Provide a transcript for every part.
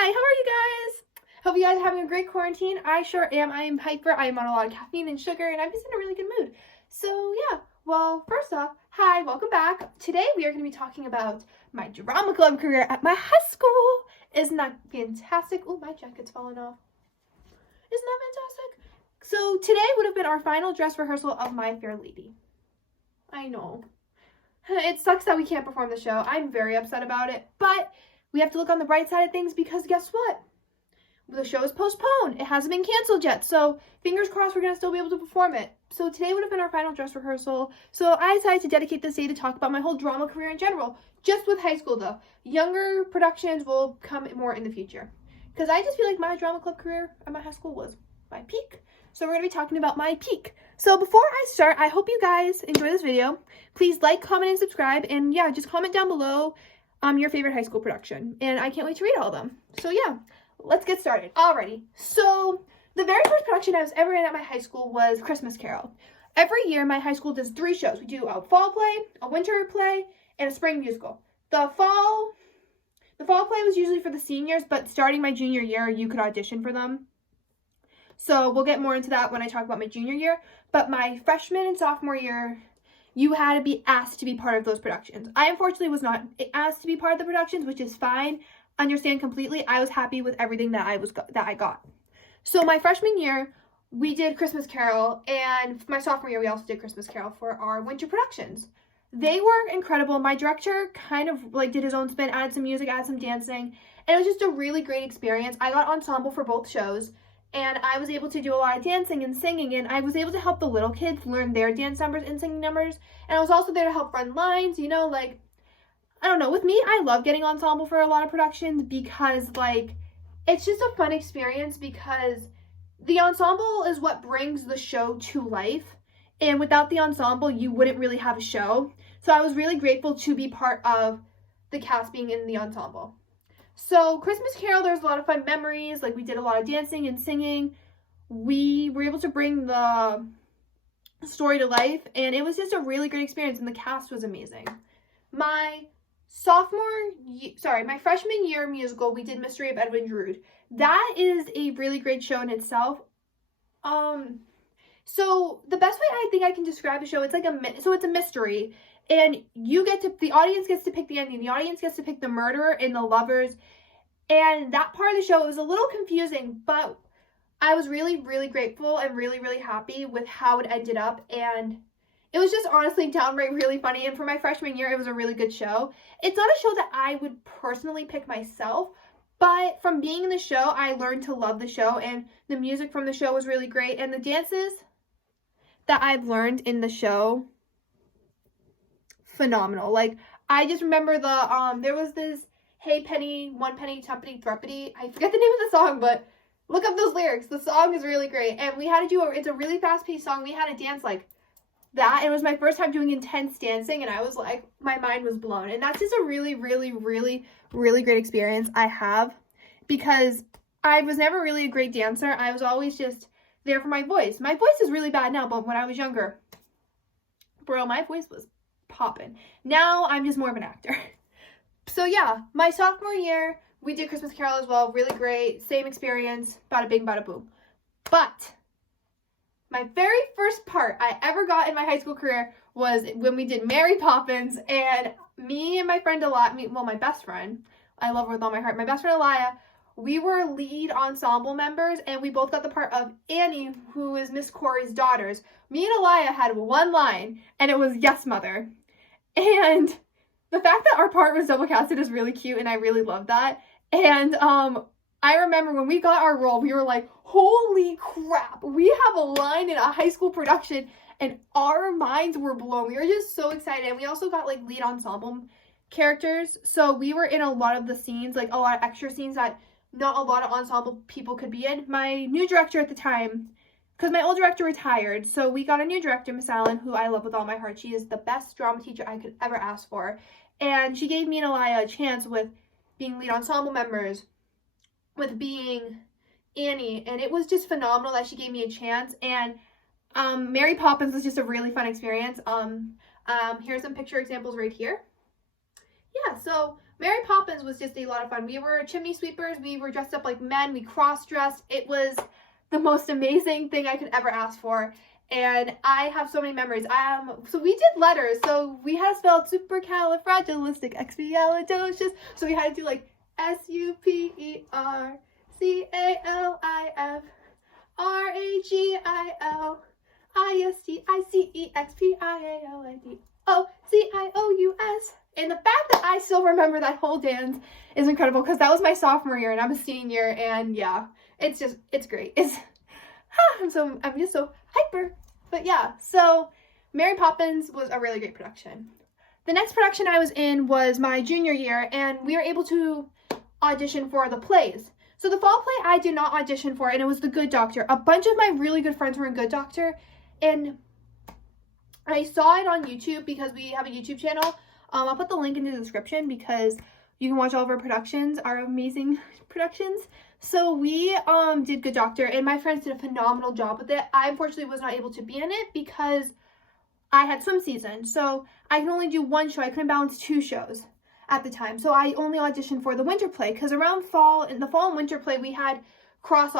Hi, how are you guys? Hope you guys are having a great quarantine. I sure am. I am hyper. I am on a lot of caffeine and sugar, and I'm just in a really good mood. So yeah, well, first off, hi, welcome back. Today we are going to be talking about my drama club career at my high school. Isn't that fantastic? Oh, my jacket's falling off. Isn't that fantastic? So today would have been our final dress rehearsal of My Fair Lady. I know. It sucks that we can't perform the show. I'm very upset about it, but we have to look on the bright side of things because guess what? The show is postponed. It hasn't been canceled yet, so fingers crossed we're going to still be able to perform it. So today would have been our final dress rehearsal, so I decided to dedicate this day to talk about my whole drama career in general, just with high school though. Younger productions will come more in the future, because I just feel like my drama club career at my high school was my peak. So we're going to be talking about my peak. So before I start, I hope you guys enjoy this video. Please like, comment, and subscribe, and yeah, just comment down below your favorite high school production, and I can't wait to read all of them. So yeah, let's get started. Alrighty, so the very first production I was ever in at my high school was Christmas Carol. Every year my high school does 3 shows. We do a fall play, a winter play, and a spring musical. The fall play was usually for the seniors, but starting my junior year you could audition for them. So we'll get more into that when I talk about my junior year, but my freshman and sophomore year you had to be asked to be part of those productions. I unfortunately was not asked to be part of the productions, which is fine. Understand completely. I was happy with everything that I got. So my freshman year, we did Christmas Carol, and my sophomore year, we also did Christmas Carol for our winter productions. They were incredible. My director kind of like did his own spin, added some music, added some dancing, and it was just a really great experience. I got ensemble for both shows, and I was able to do a lot of dancing and singing, and I was able to help the little kids learn their dance numbers and singing numbers, and I was also there to help run lines, you know, like, I don't know, with me, I love getting ensemble for a lot of productions because, like, it's just a fun experience because the ensemble is what brings the show to life, and without the ensemble, you wouldn't really have a show, so I was really grateful to be part of the cast being in the ensemble. So Christmas Carol, there's a lot of fun memories. Like, we did a lot of dancing and singing. We were able to bring the story to life, and it was just a really great experience, and the cast was amazing. My freshman year musical, we did Mystery of Edwin Drood. That is a really great show in itself. So the best way I think I can describe the show, it's like it's a mystery. And the audience gets to pick the ending. The audience gets to pick the murderer and the lovers. And that part of the show, it was a little confusing, but I was really, really grateful and really, really happy with how it ended up. And it was just honestly downright really funny. And for my freshman year, it was a really good show. It's not a show that I would personally pick myself, but from being in the show, I learned to love the show. And the music from the show was really great. And the dances that I've learned in the show, phenomenal. Like, I just remember there was this "Hey penny, 1 penny, 2 penny, 3 penny." I forget the name of the song, but look up those lyrics. The song is really great, and we had to it's a really fast-paced song. We had to dance like that. It was my first time doing intense dancing, and I was like, my mind was blown. And that's just a really, really, really, really great experience I have, because I was never really a great dancer. I was always just there for my voice. My voice is really bad now, but when I was younger, bro, my voice was popping. Now I'm just more of an actor. So yeah, my sophomore year, we did Christmas Carol as well. Really great. Same experience. Bada bing, bada boom. But my very first part I ever got in my high school career was when we did Mary Poppins, and me and my friend my best friend, I love her with all my heart, my best friend Elijah, we were lead ensemble members, and we both got the part of Annie, who is Miss Corey's daughters. Me and Elijah had one line, and it was "Yes, Mother." And the fact that our part was double casted is really cute, and I really love that. And I remember when we got our role, we were like, holy crap, we have a line in a high school production, and our minds were blown. We were just so excited. And we also got like lead ensemble characters, so we were in a lot of the scenes, like a lot of extra scenes that not a lot of ensemble people could be in. My new director at the time, because my old director retired, so we got a new director, Miss Allen, who I love with all my heart. She is the best drama teacher I could ever ask for, and she gave me and Elia a chance with being lead ensemble members, with being Annie, and it was just phenomenal that she gave me a chance. And Mary Poppins was just a really fun experience. Here's some picture examples right here. Yeah, so Mary Poppins was just a lot of fun. We were chimney sweepers. We were dressed up like men. We cross-dressed. It was the most amazing thing I could ever ask for. And I have so many memories. So we did letters. So we had to spell supercalifragilisticexpialidocious. So we had to do like supercalifragilisticexpialidocious. And the fact that I still remember that whole dance is incredible because that was my sophomore year and I'm a senior, and yeah, it's great. I'm just so hyper. But yeah, so Mary Poppins was a really great production. The next production I was in was my junior year, and we were able to audition for the plays. So the fall play I did not audition for, and it was The Good Doctor. A bunch of my really good friends were in Good Doctor, and I saw it on YouTube because we have a YouTube channel. I'll put the link in the description because you can watch all of our productions, our amazing productions. So we did Good Doctor, and my friends did a phenomenal job with it. I unfortunately was not able to be in it because I had swim season. So I can only do one show. I couldn't balance 2 shows at the time. So I only auditioned for the winter play because around in the fall and winter play, we had cross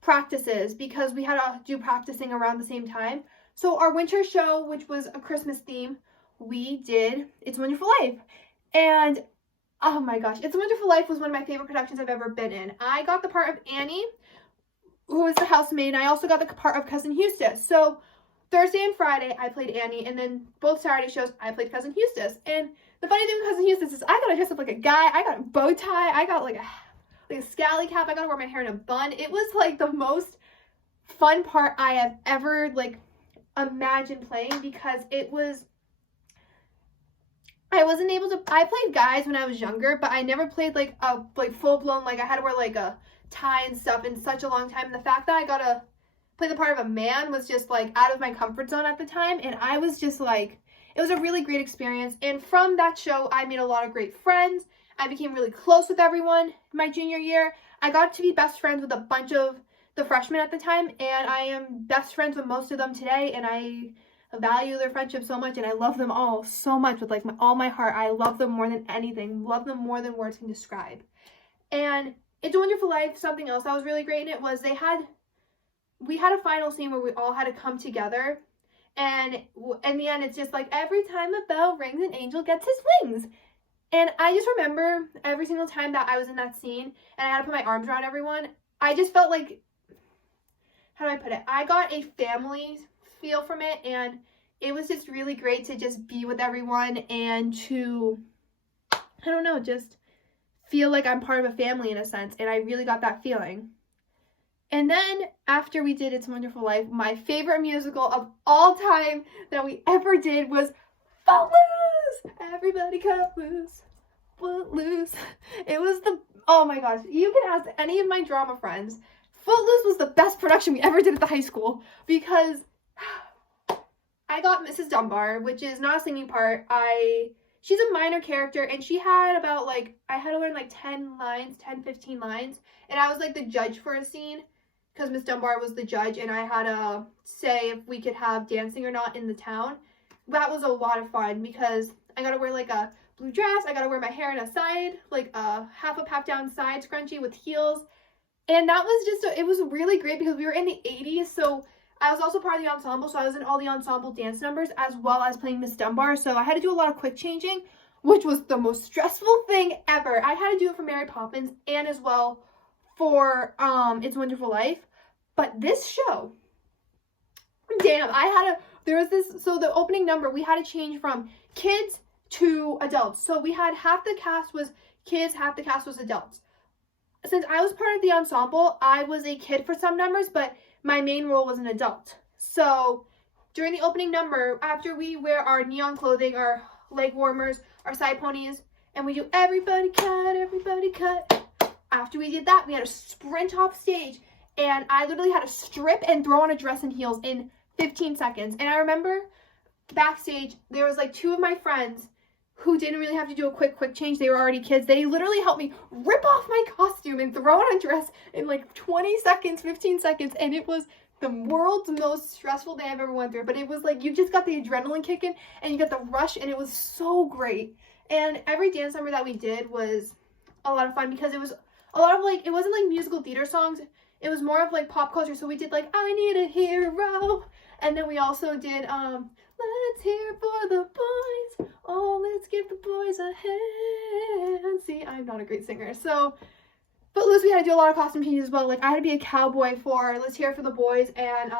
practices because we had to do practicing around the same time. So our winter show, which was a Christmas theme, we did It's a Wonderful Life. And oh my gosh, It's a Wonderful Life was one of my favorite productions I've ever been in. I got the part of Annie, who was the housemaid, and I also got the part of Cousin Eustace. So Thursday and Friday, I played Annie, and then both Saturday shows, I played Cousin Eustace. And the funny thing with Cousin Eustace is I got to dress up like a guy. I got a bow tie. I got like a scally cap. I got to wear my hair in a bun. It was like the most fun part I have ever like imagined playing because it was, I played guys when I was younger, but I never played like a full-blown, like I had to wear like a tie and stuff in such a long time. And the fact that I got to play the part of a man was just like out of my comfort zone at the time. And I was just like, it was a really great experience. And from that show, I made a lot of great friends. I became really close with everyone my junior year. I got to be best friends with a bunch of the freshmen at the time. And I am best friends with most of them today. And I value their friendship so much, and I love them all so much with like all my heart. I love them more than anything, love them more than words can describe. And It's a Wonderful Life, something else that was really great in it was we had a final scene where we all had to come together, and in the end it's just like every time a bell rings an angel gets his wings. And I just remember every single time that I was in that scene and I had to put my arms around everyone, I just felt like, how do I put it, I got a family feel from it, and it was just really great to just be with everyone and to, I don't know, just feel like I'm part of a family in a sense, and I really got that feeling. And then after we did It's a Wonderful Life, my favorite musical of all time that we ever did was Footloose! Everybody cut loose, Footloose. It was oh my gosh, you can ask any of my drama friends. Footloose was the best production we ever did at the high school because I got Mrs. Dunbar, which is not a singing part. She's a minor character, and she had about I had to learn like 10, 15 lines, and I was like the judge for a scene because Miss Dunbar was the judge, and I had to say if we could have dancing or not in the town. That was a lot of fun because I got to wear like a blue dress. I got to wear my hair in a side, like a half up, half down side scrunchie with heels. And that was just, it was really great because we were in the 80s, so I was also part of the ensemble, so I was in all the ensemble dance numbers as well as playing Miss Dunbar, so I had to do a lot of quick changing, which was the most stressful thing ever. I had to do it for Mary Poppins and as well for It's a Wonderful Life, but this show, damn, so the opening number, we had to change from kids to adults, so we had half the cast was kids, half the cast was adults. Since I was part of the ensemble, I was a kid for some numbers, but my main role was an adult. So during the opening number, after we wear our neon clothing, our leg warmers, our side ponies, and we do everybody cut, everybody cut. After we did that, we had to sprint off stage, and I literally had to strip and throw on a dress and heels in 15 seconds. And I remember backstage, there was like 2 of my friends who didn't really have to do a quick change. They were already kids. They literally helped me rip off my costume and throw on a dress in like 20 seconds, 15 seconds. And it was the world's most stressful day I've ever went through. But it was like, you just got the adrenaline kicking and you got the rush, and it was so great. And every dance number that we did was a lot of fun because it was a lot of like, it wasn't like musical theater songs. It was more of like pop culture. So we did like, I Need a Hero. And then we also did, let's hear for the boys. Oh, let's give the boys a hand. See, I'm not a great singer. So, Footloose, we had to do a lot of costume changes as well. Like, I had to be a cowboy for Let's Hear for the Boys. And,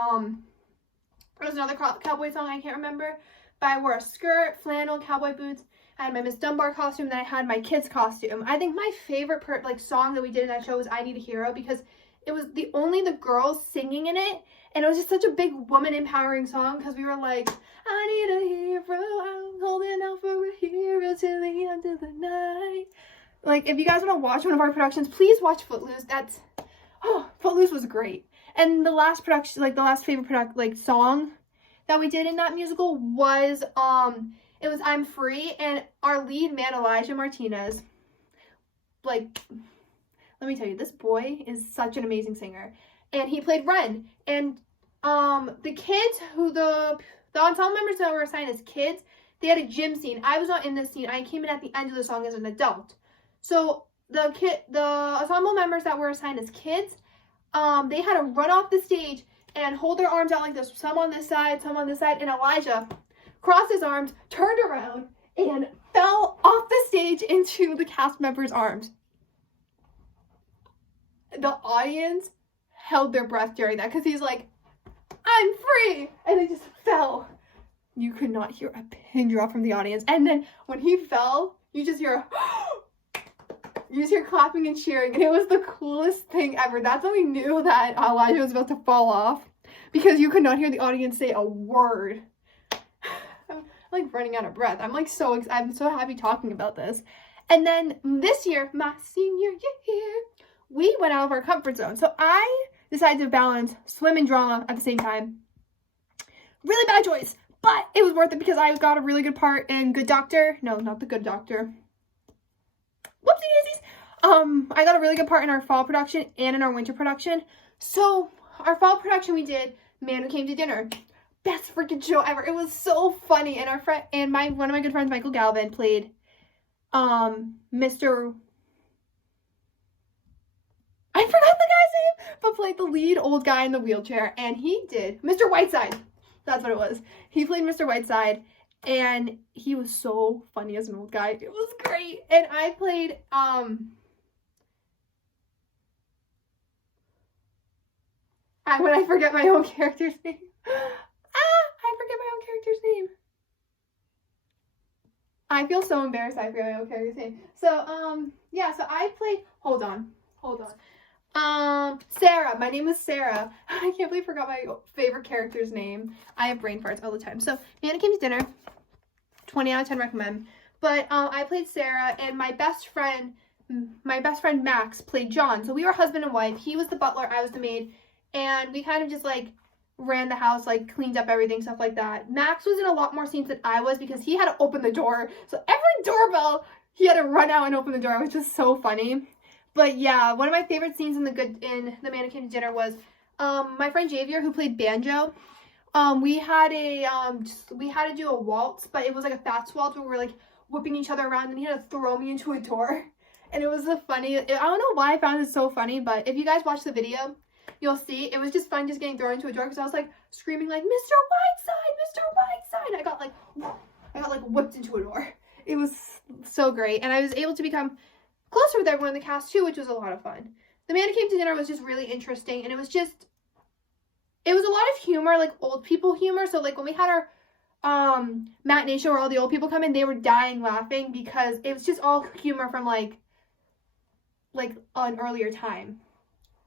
there was another cowboy song I can't remember. But I wore a skirt, flannel, cowboy boots. I had my Miss Dunbar costume. Then I had my kids' costume. I think my favorite song that we did in that show was I Need a Hero because it was only the girls singing in it. And it was just such a big woman empowering song because we were like, I need a hero, I'm holding out for a hero till the end of the night. Like, if you guys want to watch one of our productions, please watch Footloose. Footloose was great. And the last production, like the last favorite song that we did in that musical was, it was I'm Free, and our lead man, Elijah Martinez, like, let me tell you, this boy is such an amazing singer. And he played Ren. And the kids the ensemble members that were assigned as kids, they had a gym scene. I was not in this scene. I came in at the end of the song as an adult. So the ensemble members that were assigned as kids, they had to run off the stage and hold their arms out like this. Some on this side, some on this side. And Elijah crossed his arms, turned around, and fell off the stage into the cast members' arms. The audience held their breath during that because he's like, I'm free! And they just fell. You could not hear a pin drop from the audience. And then when he fell, you just hear clapping and cheering. And it was the coolest thing ever. That's when we knew that Elijah was about to fall off because you could not hear the audience say a word. I'm like running out of breath. I'm so happy talking about this. And then this year, my senior year, we went out of our comfort zone. So I decided to balance swim and drama at the same time. Really bad choice, but it was worth it because I got a really good part in Good Doctor. No, not The Good Doctor. Whoopsie daisies. I got a really good part in our fall production and in our winter production. So our fall production we did Man Who Came to Dinner. Best freaking show ever. It was so funny. And one of my good friends, Michael Galvin, played Mr. I forgot the guy's name, but played the lead old guy in the wheelchair, and he did Mr. Whiteside. That's what it was. He played Mr. Whiteside, and he was so funny as an old guy. It was great. And I played when I forget my own character's name. I forget my own character's name. I feel so embarrassed I forget my own character's name. So yeah, so I played hold on. Sarah. My name is Sarah. I can't believe I forgot my favorite character's name. I have brain farts all the time. So, Man Who Came to Dinner, 20 out of 10 recommend. But I played Sarah, and my best friend Max played John. So we were husband and wife. He was the butler, I was the maid, and we kind of just like ran the house, like cleaned up everything, stuff like that. Max was in a lot more scenes than I was because he had to open the door. So every doorbell, he had to run out and open the door, which was so funny. But yeah, one of my favorite scenes in The Man Who Came to Dinner was my friend Javier, who played banjo. We had to do a waltz, but it was like a fast waltz where we were like whipping each other around, and he had to throw me into a door. And it was I don't know why I found it so funny, but if you guys watch the video, you'll see it was just fun just getting thrown into a door because I was like screaming like, Mr. Whiteside, Mr. Whiteside. I got like whipped into a door. It was so great, and I was able to become closer with everyone in the cast too, which was a lot of fun. The Man Who Came to Dinner was just really interesting, and it was a lot of humor, like old people humor. So like when we had our matinee show where all the old people come in, they were dying laughing because it was just all humor from like an earlier time.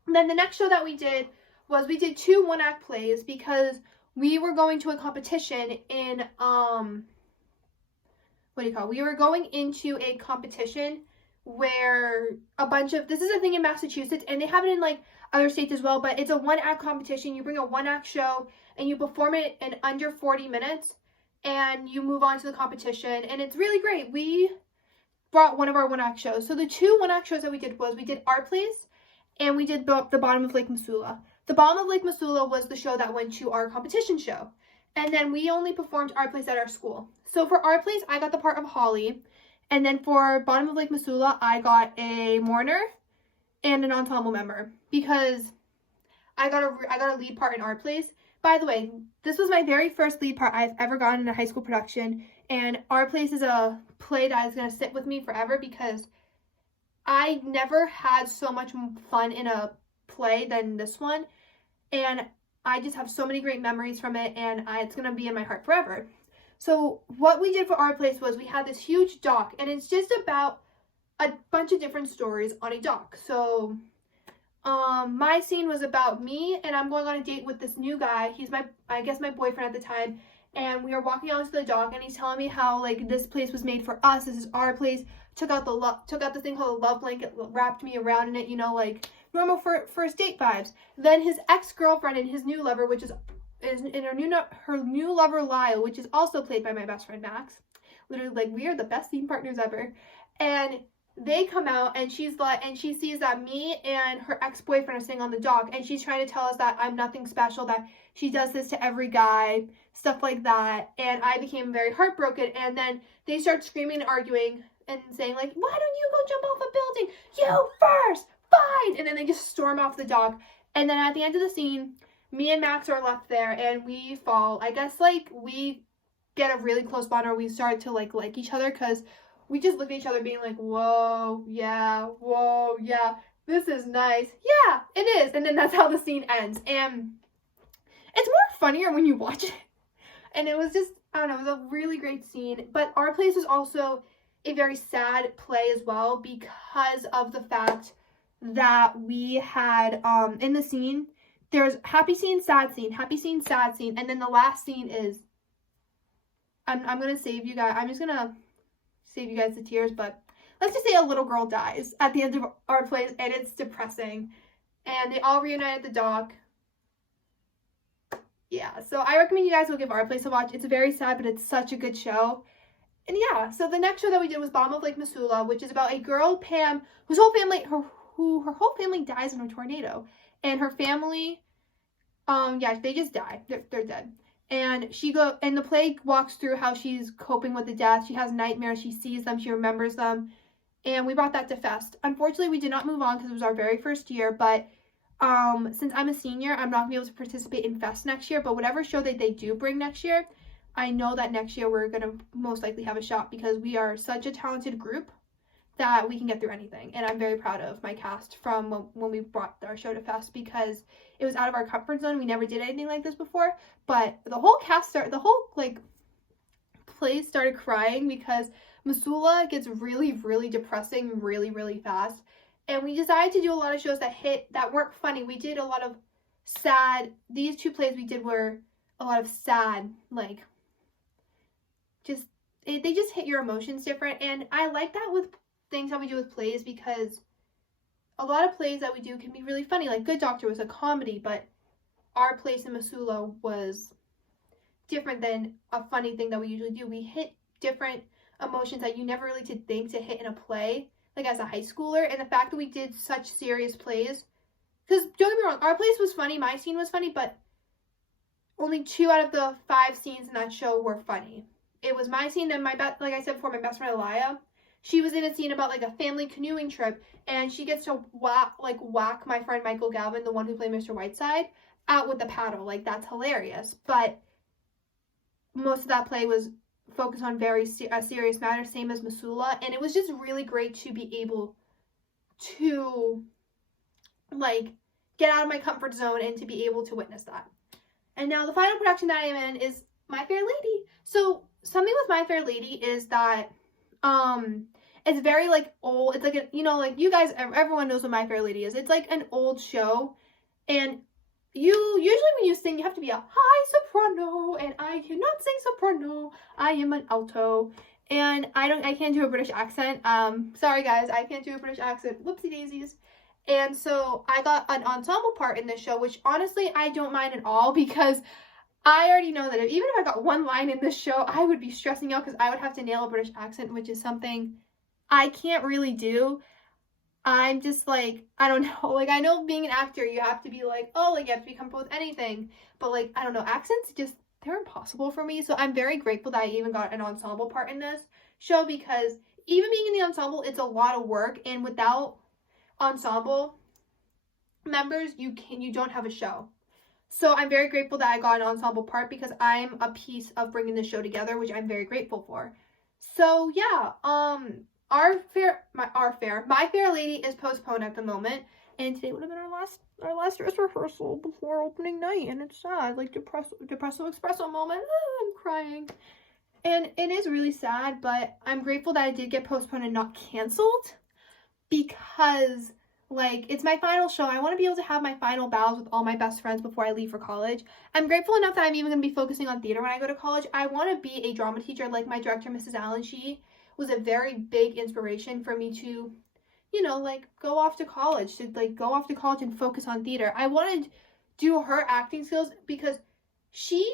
And then the next show that we did was we did 2 one-act plays because we were going to a competition in we were going into a competition where this is a thing in Massachusetts, and they have it in like other states as well, but it's a one-act competition. You bring a one-act show and you perform it in under 40 minutes and you move on to the competition, and it's really great. We brought one of our one-act shows. So the 2 one-act shows that we did was we did Our Place and we did The Bottom of Lake Missoula. The Bottom of Lake Missoula was the show that went to our competition show, and then we only performed Our Place at our school. So for Our Place, I got the part of Holly, And then for Bottom of Lake Missoula, I got a mourner and an ensemble member because I got a lead part in Our Place. By the way, this was my very first lead part I've ever gotten in a high school production, and Our Place is a play that is going to sit with me forever because I never had so much fun in a play than this one, and I just have so many great memories from it, and it's going to be in my heart forever. So what we did for Our Place was we had this huge dock, and it's just about a bunch of different stories on a dock. So my scene was about me, and I'm going on a date with this new guy. He's I guess my boyfriend at the time, and we are walking onto the dock, and he's telling me how like this place was made for us. This is our place. Took out the thing called a love blanket, wrapped me around in it, you know, like normal first date vibes. Then his ex-girlfriend and his new lover, which is in her new lover Lyle, which is also played by my best friend Max. Literally, like, we are the best scene partners ever. And they come out, and she sees that me and her ex-boyfriend are sitting on the dock, and she's trying to tell us that I'm nothing special, that she does this to every guy, stuff like that. And I became very heartbroken, and then they start screaming and arguing and saying like, why don't you go jump off a building? You first! Fine! And then they just storm off the dock. And then at the end of the scene, me and Max are left there, and we fall. I guess like we get a really close bond, or we start to like each other, because we just look at each other being like, whoa, yeah, this is nice. Yeah, it is. And then that's how the scene ends. And it's more funnier when you watch it. And it was just, I don't know, it was a really great scene. But Our Place was also a very sad play as well, because of the fact that we had, in the scene, there's happy scene, sad scene, happy scene, sad scene. And then the last scene is, I'm going to save you guys. I'm just going to save you guys the tears, but let's just say a little girl dies at the end of Our Place, and it's depressing. And they all reunite at the dock. Yeah, so I recommend you guys go give Our Place a watch. It's very sad, but it's such a good show. And yeah, so the next show that we did was Bottom of Lake Missoula, which is about a girl, Pam, whose whole family, her whole family dies in a tornado. And her family, yeah, they just die. They're dead. And the play walks through how she's coping with the death. She has nightmares. She sees them. She remembers them. And we brought that to Fest. Unfortunately, we did not move on because it was our very first year. But since I'm a senior, I'm not going to be able to participate in Fest next year. But whatever show that they do bring next year, I know that next year we're going to most likely have a shot, because we are such a talented group that we can get through anything. And I'm very proud of my cast from when we brought our show to Fest, because it was out of our comfort zone. We never did anything like this before. But the whole place started crying, because Missoula gets really, really depressing really, really fast. And we decided to do a lot of shows that weren't funny. We did a lot of sad. These two plays we did were a lot of sad, like, they just hit your emotions different. And I like that with things that we do with plays, because a lot of plays that we do can be really funny. Like Good Doctor was a comedy, but Our Place in Missoula was different than a funny thing that we usually do. We hit different emotions that you never really did think to hit in a play, like as a high schooler. And the fact that we did such serious plays, because don't get me wrong, Our Place was funny, my scene was funny, but only 2 out of the 5 scenes in that show were funny. It was my scene and like I said before, my best friend Elia. She was in a scene about like a family canoeing trip, and she gets to whack my friend Michael Galvin, the one who played Mr. Whiteside, out with the paddle. Like, that's hilarious. But most of that play was focused on a serious matter, same as Missoula, and it was just really great to be able to like get out of my comfort zone and to be able to witness that. And now the final production that I am in is My Fair Lady. So something with My Fair Lady is that it's very like old. It's like like you guys, everyone knows what My Fair Lady is. It's like an old show, and usually when you sing, you have to be a high soprano, and I cannot sing soprano. I am an alto, and I can't do a British accent. Sorry guys, I can't do a British accent. Whoopsie daisies. And so I got an ensemble part in this show, which honestly I don't mind at all, because I already know that even if I got one line in this show, I would be stressing out, because I would have to nail a British accent, which is something I can't really do. I'm just like, I don't know, like, I know being an actor, you have to be like, oh, like, you have to be comfortable with anything, but like, I don't know, accents just, they're impossible for me. So I'm very grateful that I even got an ensemble part in this show, because even being in the ensemble, it's a lot of work, and without ensemble members, you don't have a show. So I'm very grateful that I got an ensemble part because I'm a piece of bringing the show together, which I'm very grateful for. So yeah, my Fair Lady is postponed at the moment, and today would have been our last dress rehearsal before opening night, and it's sad, like depresso espresso moment. Oh, I'm crying. And it is really sad, but I'm grateful that it did get postponed and not canceled, because like, it's my final show. I want to be able to have my final bows with all my best friends before I leave for college. I'm grateful enough that I'm even going to be focusing on theater when I go to college. I want to be a drama teacher like my director, Mrs. Allen. She was a very big inspiration for me to, you know, like, go off to college and focus on theater. I want to do her acting skills because she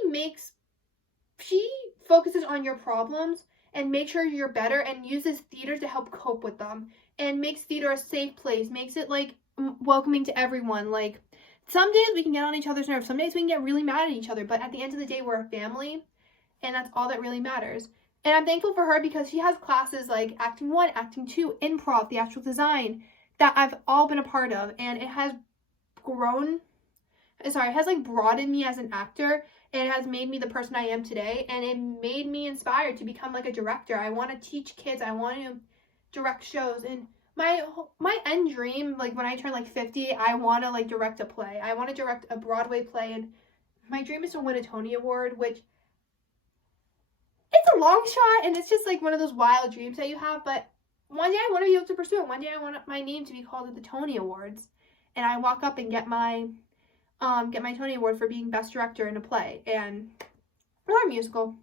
focuses on your problems and makes sure you're better and uses theater to help cope with them. And makes theater a safe place, makes it, like, welcoming to everyone. Like, some days we can get on each other's nerves, some days we can get really mad at each other, but at the end of the day, we're a family, and that's all that really matters. And I'm thankful for her because she has classes like Acting 1, Acting 2, Improv, Theatrical Design, that I've all been a part of, and it has broadened me as an actor, and it has made me the person I am today, and it made me inspired to become, like, a director. I want to teach kids, I want to direct shows, and my end dream, like, when I turn, like, 50, I want to, like, direct a play. I want to direct a Broadway play, and my dream is to win a Tony Award, which, it's a long shot, and it's just, like, one of those wild dreams that you have, but one day I want to be able to pursue it. One day I want my name to be called at the Tony Awards, and I walk up and get my Tony Award for being Best Director in a play, or a musical.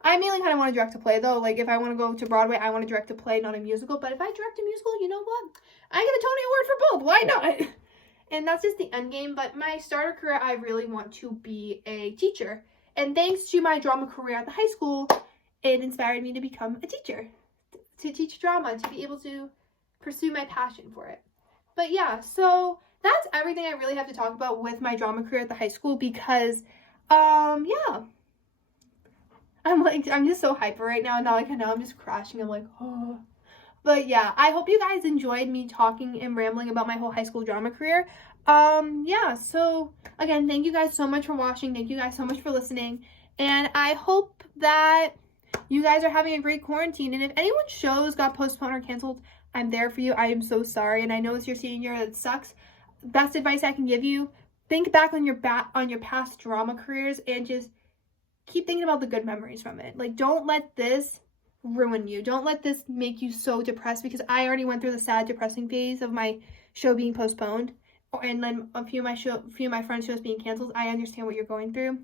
I mainly kind of want to direct a play, though. Like, if I want to go to Broadway, I want to direct a play, not a musical. But if I direct a musical, you know what? I get a Tony Award for both. Why not? And that's just the end game. But my starter career, I really want to be a teacher. And thanks to my drama career at the high school, it inspired me to become a teacher. To teach drama, to be able to pursue my passion for it. But yeah, so that's everything I really have to talk about with my drama career at the high school because, yeah. I'm just so hyper right now. Now I'm just crashing. I'm like, oh. But yeah, I hope you guys enjoyed me talking and rambling about my whole high school drama career. Yeah, so again, thank you guys so much for watching. Thank you guys so much for listening. And I hope that you guys are having a great quarantine. And if anyone's shows got postponed or canceled, I'm there for you. I am so sorry. And I know it's your senior year. It sucks. Best advice I can give you, think back on your past drama careers and just keep thinking about the good memories from it. Like, don't let this ruin you. Don't let this make you so depressed, because I already went through the sad, depressing phase of my show being postponed, and then a few of my friends' shows being canceled. I understand what you're going through.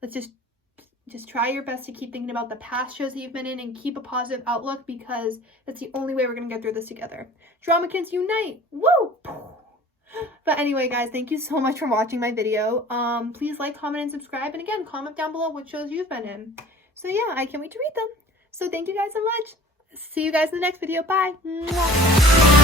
Let's just try your best to keep thinking about the past shows that you've been in and keep a positive outlook, because that's the only way we're gonna get through this together. Drama kids unite! Woo! But anyway, guys, thank you so much for watching my video. Please like, comment, and subscribe. And again, comment down below what shows you've been in. So yeah, I can't wait to read them. So thank you guys so much. See you guys in the next video. Bye. Mwah.